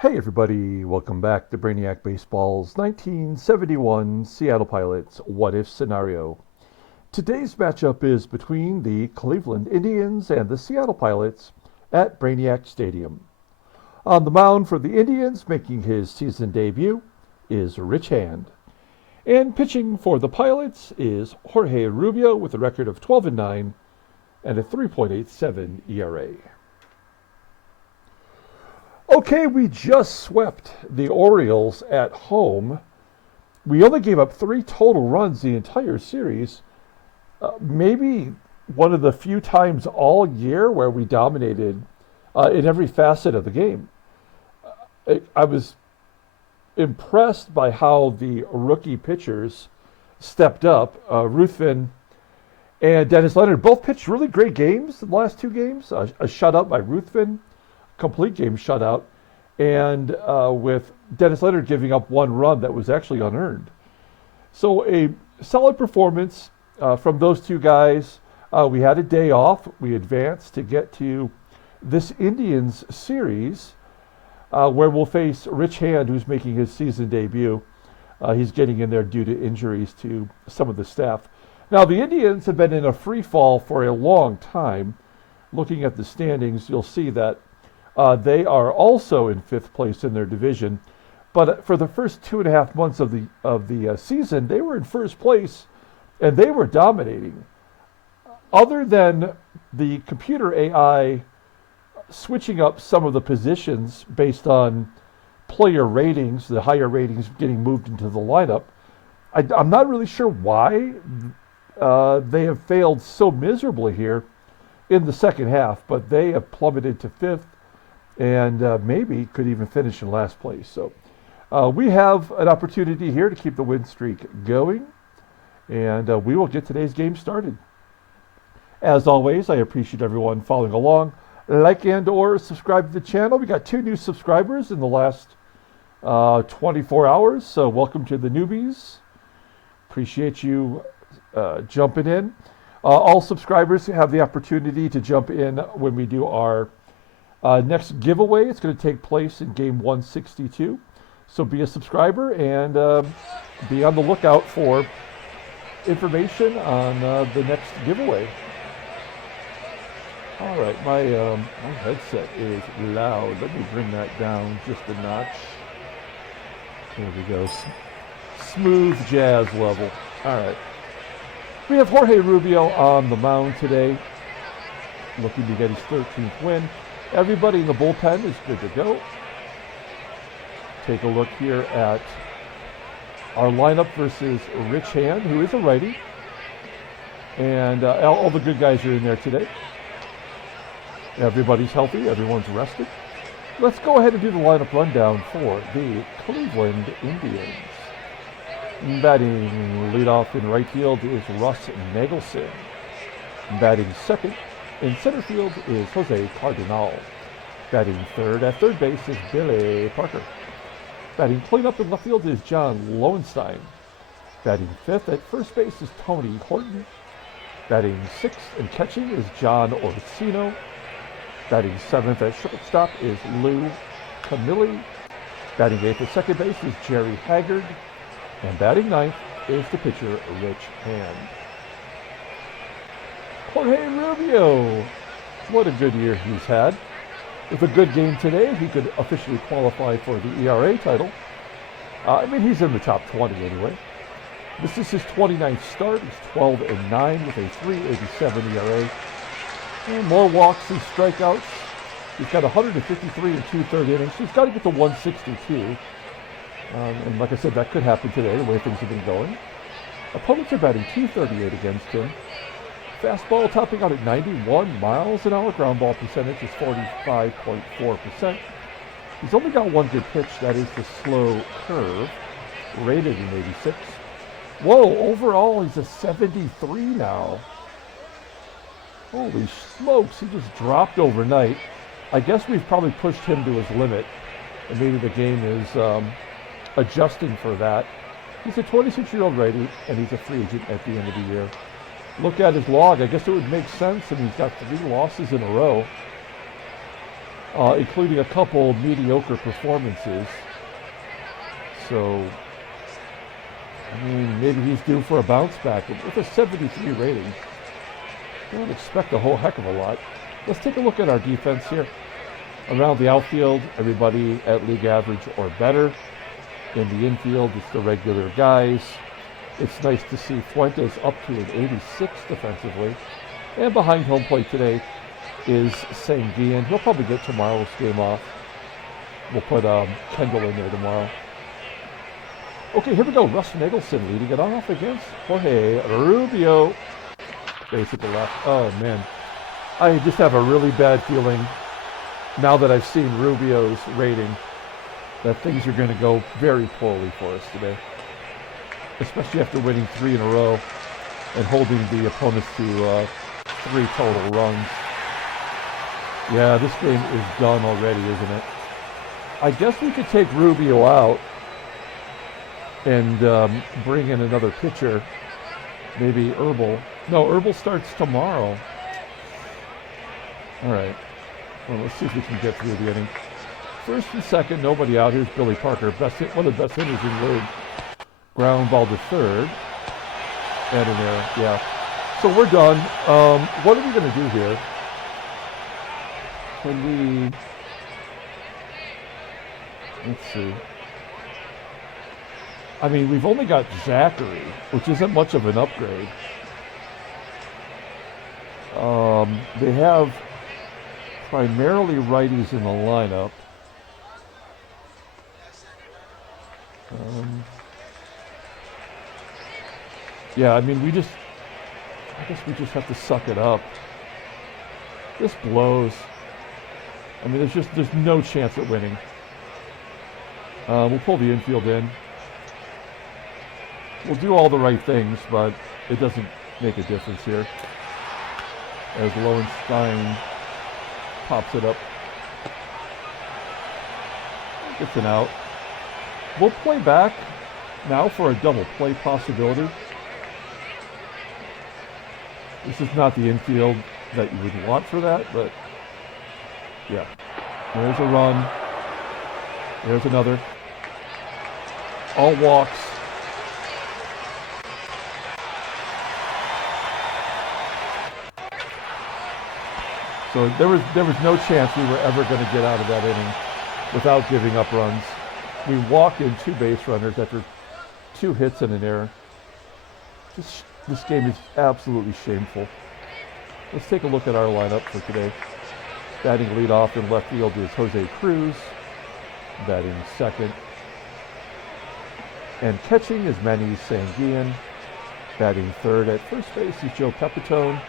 Hey everybody, welcome back to Brainiac Baseball's 1971 Seattle Pilots What If Scenario. Today's matchup is between the Cleveland Indians and the Seattle Pilots at Brainiac Stadium. On the mound for the Indians, making his season debut, is Rich Hand. And pitching for the Pilots is Jorge Rubio with a record of 12-9 and a 3.87 ERA. Okay, we just swept the Orioles at home. We only gave up 3 total runs the entire series. Maybe one of the few times all year where we dominated in every facet of the game. I was impressed by how the rookie pitchers stepped up. Ruthven and Dennis Leonard both pitched really great games the last 2 games. A shutout by Ruthven, complete game shutout, and with Dennis Leonard giving up 1 run that was actually unearned. So a solid performance from those 2 guys. We had a day off. We advanced to get to this Indians series where we'll face Rich Hand, who's making his season debut. He's getting in there due to injuries to some of the staff. Now, the Indians have been in a free fall for a long time. Looking at the standings, you'll see that they are also in 5th place in their division, but for the first 2.5 months of the season, they were in 1st place, and they were dominating. Other than the computer AI switching up some of the positions based on player ratings, the higher ratings getting moved into the lineup, I'm not really sure why they have failed so miserably here in the second half, but they have plummeted to 5th. And maybe could even finish in last place. So we have an opportunity here to keep the win streak going, and we will get today's game started. As always, I appreciate everyone following along. Like and or subscribe to the channel. We got 2 new subscribers in the last 24 hours, so welcome to the newbies. Appreciate you jumping in. All subscribers have the opportunity to jump in when we do our next giveaway. It's going to take place in game 162. So be a subscriber and be on the lookout for information on the next giveaway. All right, my headset is loud. Let me bring that down just a notch. There we go. Smooth jazz level. All right. We have Jorge Rubio on the mound today, looking to get his 13th win. Everybody in the bullpen is good to go. Take a look here at our lineup versus Rich Hand, who is a righty. And all the good guys are in there today. Everybody's healthy. Everyone's rested. Let's go ahead and do the lineup rundown for the Cleveland Indians. Batting leadoff in right field is Russ NAGELSON. Batting second in center field is Jose Cardinal. Batting third at third base is Billy Parker. Batting cleanup in left field is John Lowenstein. Batting fifth at first base is Tony Horton. Batting sixth and catching is John Orsino. Batting seventh at shortstop is Lou Camilli. Batting eighth at second base is Jerry Haggard. And batting ninth is the pitcher Rich Hand. Jorge Rubio, what a good year he's had. With a good game today, he could officially qualify for the ERA title. I mean, he's in the top 20 anyway. This is his 29th start. He's 12-9 with a 3.87 ERA. And more walks and strikeouts. He's got 153 and 2/3 innings. He's got to get to 162. And like I said, that could happen today, the way things have been going. Opponents are batting .238 against him. Fastball topping out at 91 miles an hour. Ground ball percentage is 45.4%. He's only got one good pitch, that is the slow curve, rated in 86. Whoa, overall he's a 73 now. Holy smokes, he just dropped overnight. I guess we've probably pushed him to his limit, and maybe the game is adjusting for that. He's a 26-year-old righty, and he's a free agent at the end of the year. Look at his log. I guess it would make sense, and he's got 3 losses in a row. including a couple mediocre performances. So, I mean, maybe he's due for a bounce back. With a 73 rating, don't expect a whole heck of a lot. Let's take a look at our defense here. Around the outfield, everybody at league average or better. In the infield, it's the regular guys. It's nice to see Fuentes up to an 86 defensively. And behind home plate today is SANGUILLEN. He'll probably get tomorrow's game off. We'll put Kendall in there tomorrow. Okay, here we go. Russ NAGELSON leading it off against Jorge Rubio. Base at the left. Oh, man. I just have a really bad feeling now that I've seen Rubio's rating that things are going to go very poorly for us today. Especially after winning 3 in a row and holding the opponents to 3 total runs. Yeah, this game is done already, isn't it? I guess we could take Rubio out and bring in another pitcher. Maybe Herbal. No, Herbal starts tomorrow. All right. Well, let's see if we can get through the inning. First and second, nobody out. Here's Billy Parker, one of the best hitters in the league. Ground ball to third. And an error, yeah. So we're done. What are we going to do here? Can we... Let's see. I mean, we've only got Zachary, which isn't much of an upgrade. They have primarily righties in the lineup. Yeah, I mean, I guess we just have to suck it up. This blows. I mean, there's no chance at winning. We'll pull the infield in. We'll do all the right things, but it doesn't make a difference here. As Lowenstein pops it up. Gets an out. We'll play back now for a double play possibility. This is not the infield that you would want for that, but yeah. There's a run. There's another. All walks. So there was no chance we were ever going to get out of that inning without giving up runs. We walked in 2 base runners after 2 hits and an error. This game is absolutely shameful. Let's take a look at our lineup for today. Batting leadoff in left field is Jose CRUZ. Batting second. And catching is Manny SANGUILLEN. Batting third at first base is Joe PEPITONE.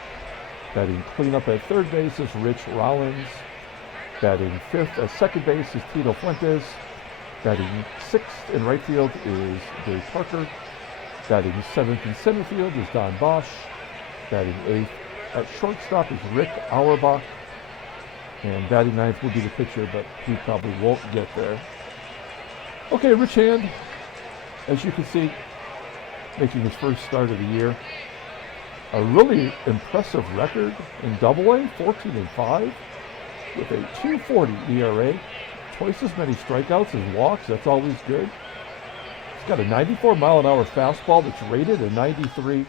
Batting cleanup at third base is ROLLINS. Batting fifth at second base is Tito Fuentes. Batting sixth in right field is Dave Parker. Batting seventh in center field is Don Bosch. Batting eighth at shortstop is Rick Auerbach. And batting ninth will be the pitcher, but he probably won't get there. Okay, Rich Hand, as you can see, making his first start of the year. A really impressive record in Double-A, 14-5, with a 2.40 ERA, twice as many strikeouts as walks. That's always good. He's got a 94-mile-an-hour fastball that's rated a 93.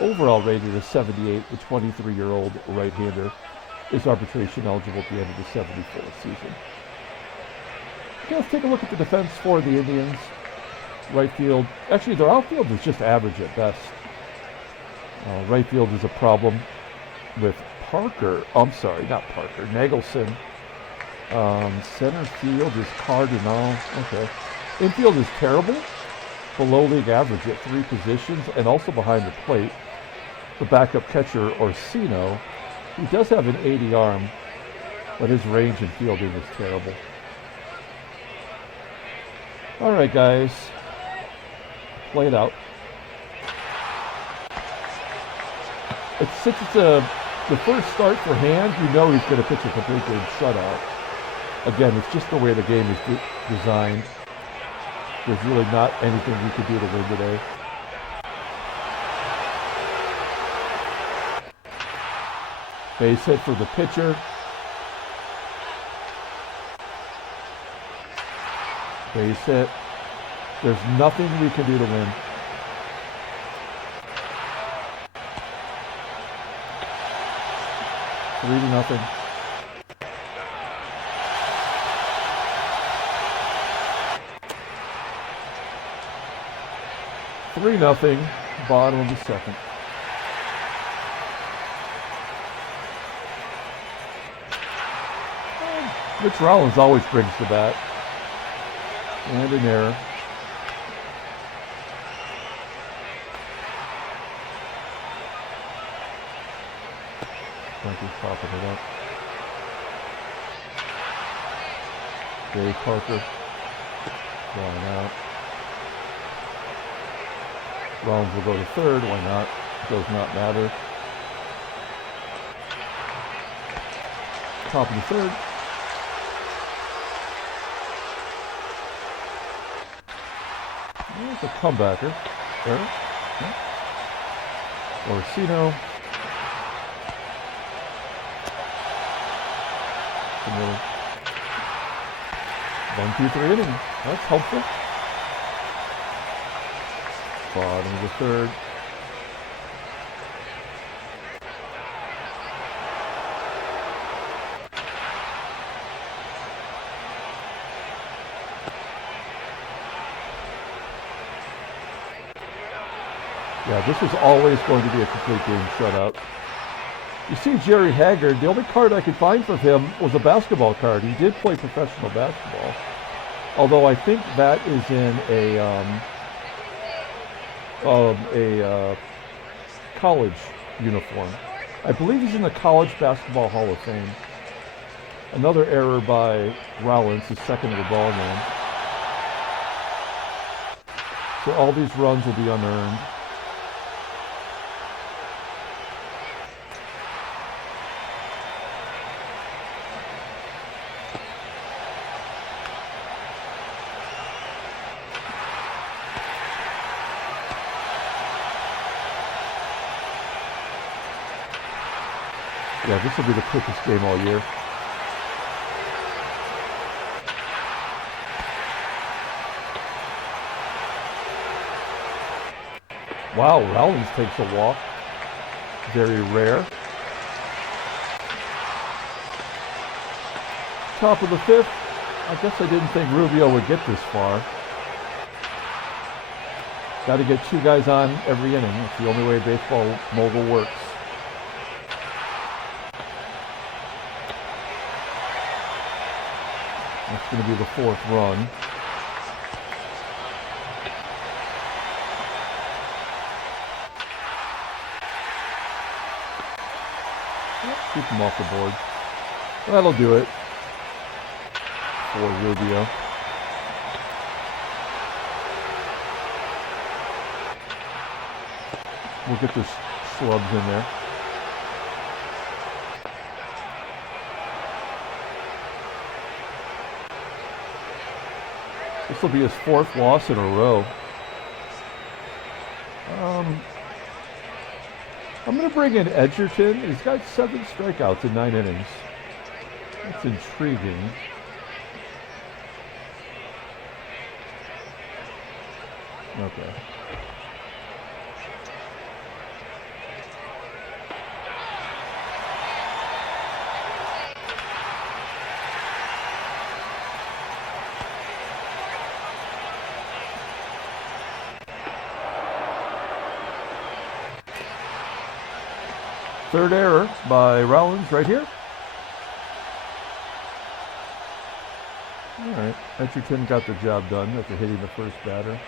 Overall rated a 78. The 23-year-old right-hander is arbitration eligible at the end of the 74th season. Okay, let's take a look at the defense for the Indians. Right field, actually their outfield is just average at best. Right field is a problem with Parker. I'm sorry, not Parker. NAGELSON. Center field is CARDENAL. Okay. Infield is terrible. Below league average at 3 positions and also behind the plate. The backup catcher, ORSINO, he does have an 80 arm, but his range in fielding is terrible. All right, guys. Play it out. Since it's the first start for Hand, you know he's going to pitch a complete game shutout. Again, it's just the way the game is designed. There's really not anything we could do to win today. Base hit for the pitcher. Base hit. There's nothing we can do to win. Three to nothing. Three nothing. Bottom of the second. Rich Rollins always brings the bat. And an error. Frankie's popping it up. Dave Parker flying out. Rollins will go to third. Why not? Does not matter. Top of the third. There's a comebacker. There. Orsino. 1, 2, 3 inning. That's helpful. Bottom of the third. Yeah, this is always going to be a complete game shutout. You see Jerry Haggard, the only card I could find for him was a basketball card. He did play professional basketball. Although I think that is in a college uniform. I believe he's in the College Basketball Hall of Fame. Another error by Rollins, his second of the ball game. So all these runs will be unearned. Yeah, this will be the quickest game all year. Wow, Rollins takes a walk. Very rare. Top of the fifth. I guess I didn't think Rubio would get this far. Got to get two guys on every inning. It's the only way baseball mogul works. That's going to be the fourth run. Keep him off the board. That'll do it for Rubio. We'll get the slubs in there. This will be his fourth loss in a row. I'm going to bring in Edgerton. He's got 7 strikeouts in 9 innings. That's intriguing. Okay. Third error by Rollins right here. All right, Edgerton got the job done after hitting the first batter.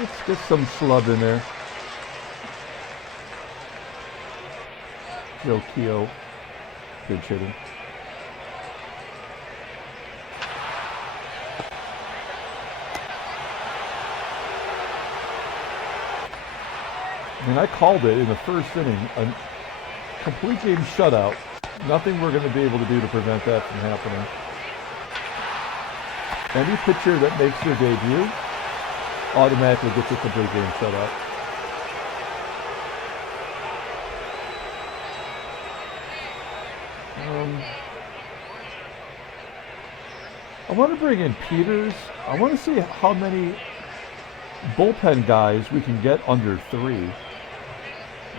Let's get some slub in there. Joe Keogh, good hitting. I mean, I called it in the first inning, a complete game shutout. Nothing we're going to be able to do to prevent that from happening. Any pitcher that makes their debut automatically gets a complete game shutout. I want to bring in Peters. I want to see how many bullpen guys we can get under 3.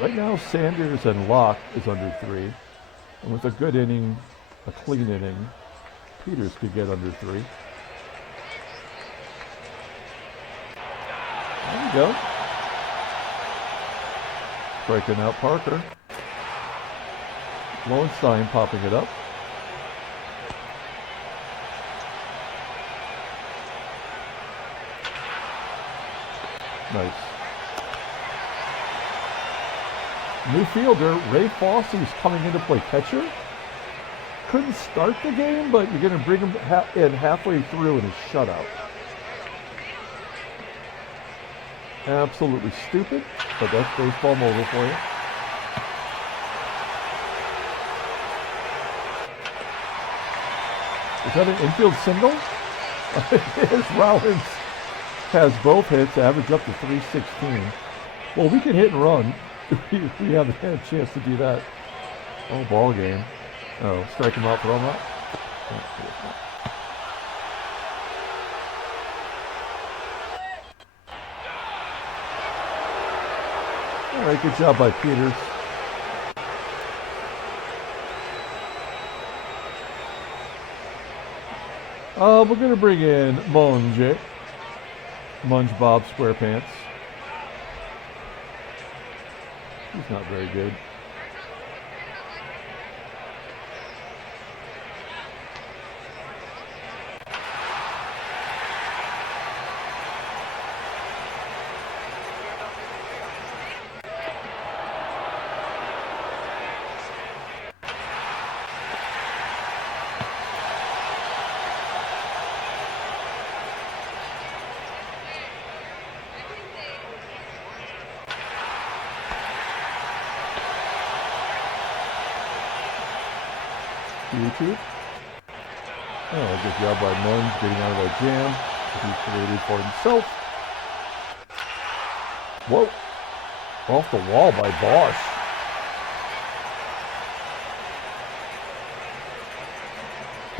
Right now, Sanders and Locke is under 3. And with a good inning, a clean inning, Peters could get under 3. There we go. Striking out Parker. Lowenstein popping it up. Nice. New fielder, Ray Fossey's coming in to play catcher. Couldn't start the game, but you're going to bring him in halfway through in a shutout. Absolutely stupid, but that's baseball mogul for you. Is that an infield single? It is. Rollins has both hits, average up to 316. Well, we can hit and run. We haven't had a chance to do that. Oh, ball game. Oh, strike him out, throw him out. All right, good job by Peters. We're going to bring in Munge Bob Squarepants. He's not very good. YouTube. Oh, good job by Munge getting out of that jam that he created for himself. Whoa. Off the wall by Bosch.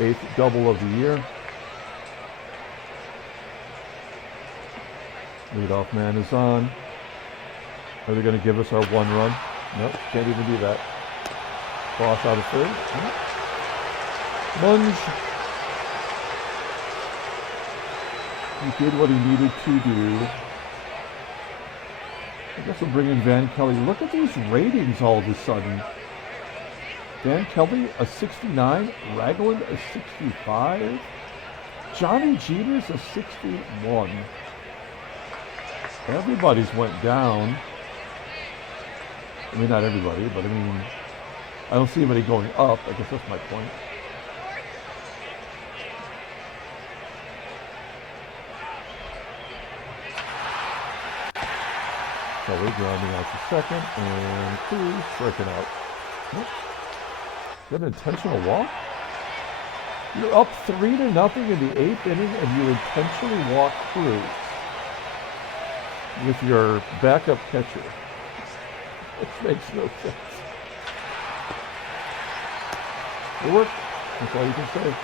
Eighth double of the year. Leadoff man is on. Are they going to give us our 1 run? Nope, can't even do that. Bosch out of third. Munge, he did what he needed to do. I guess we'll bring in Van Kelly. Look at these ratings all of a sudden. Van Kelly, a 69. Ragland, a 65. Johnny Jeter's a 61. Everybody's went down. I mean, not everybody, but I mean, I don't see anybody going up. I guess that's my point. Kelly grounding out to second, and CRUZ striking out. Nope. Is that an intentional walk? You're up 3-0 in the 8th inning, and you intentionally walk CRUZ with your backup catcher. It makes no sense. It worked. That's all you can say.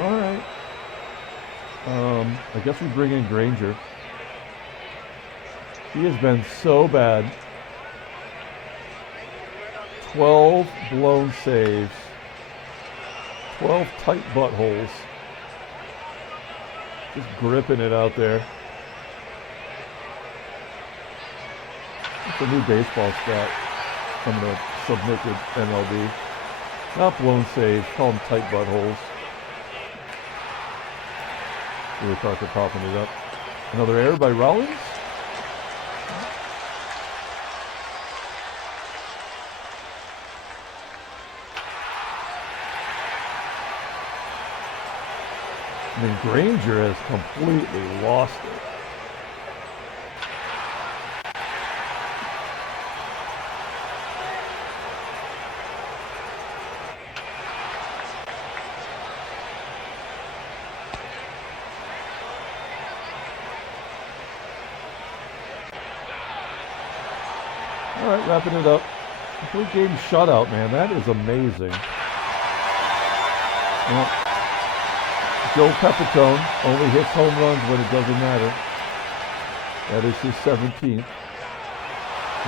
All right. I guess we bring in Granger. He has been so bad. 12 blown saves. 12 tight buttholes. Just gripping it out there. It's a new baseball stat. I'm going to submit to MLB. Not blown saves, call them tight buttholes. Really Parker popping it up. Another error by Rollins. I mean, Granger has completely lost it. All right, wrapping it up. Complete game shutout, man. That is amazing. Well, Joe Pepitone only hits home runs when it doesn't matter. That is his 17th.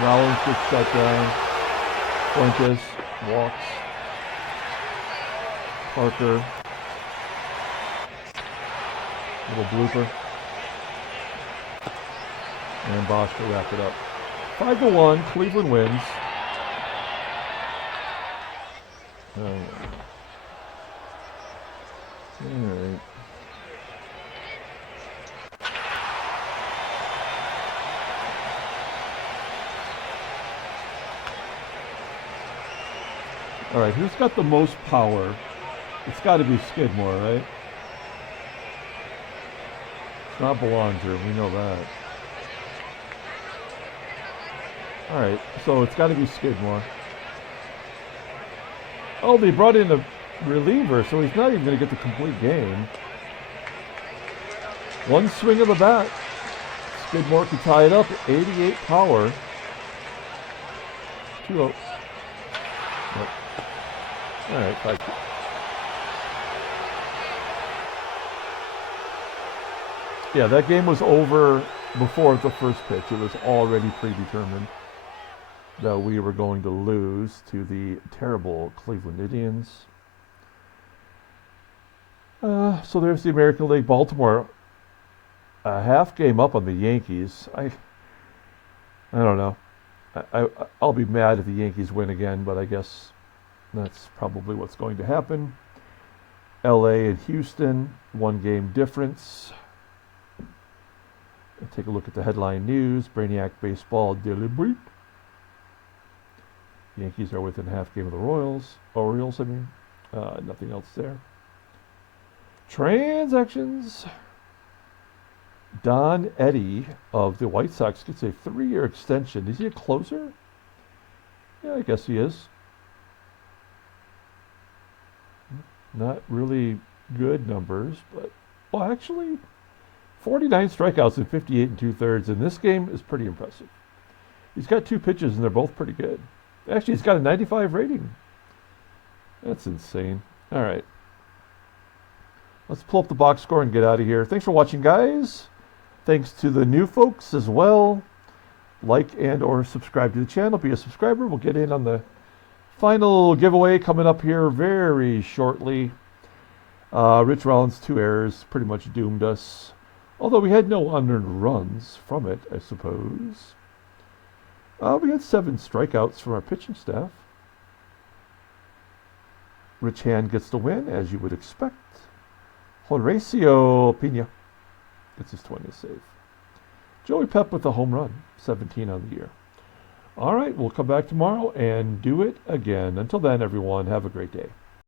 Rollins gets shut down. Fuentes walks. Parker. Little blooper. And Bosch to wrap it up. 5-1, Cleveland wins. All right. All right, who's got the most power? It's got to be Skidmore, right? It's not Belanger, we know that. All right, so it's got to be Skidmore. Oh, they brought in a reliever, so he's not even going to get the complete game. One swing of the bat. Skidmore can tie it up at 88 power. 2-0. Yep. All right, 5-2. Yeah, that game was over before the first pitch. It was already predetermined that we were going to lose to the terrible Cleveland Indians. So there's the American League. Baltimore, a half game up on the Yankees. I don't know. I'll be mad if the Yankees win again, but I guess that's probably what's going to happen. LA and Houston, 1 game difference. Take a look at the headline news. Brainiac baseball deliberate. Yankees are within half game of the Orioles, I mean. Nothing else there. Transactions. Don Eddy of the White Sox gets a 3-year extension. Is he a closer? Yeah, I guess he is. Not really good numbers, but, well, actually, 49 strikeouts and 58 2/3 in this game is pretty impressive. He's got 2 pitches, and they're both pretty good. Actually, he's got a 95 rating. That's insane. All right. Let's pull up the box score and get out of here. Thanks for watching, guys. Thanks to the new folks as well. Like and or subscribe to the channel. Be a subscriber. We'll get in on the final giveaway coming up here very shortly. Rich Rollins, 2 errors. Pretty much doomed us. Although we had no unearned runs from it, I suppose. We had 7 strikeouts from our pitching staff. Rich Hand gets the win, as you would expect. Horacio Pena gets his 20th save. Joey Pep with a home run, 17 on the year. All right, we'll come back tomorrow and do it again. Until then, everyone, have a great day.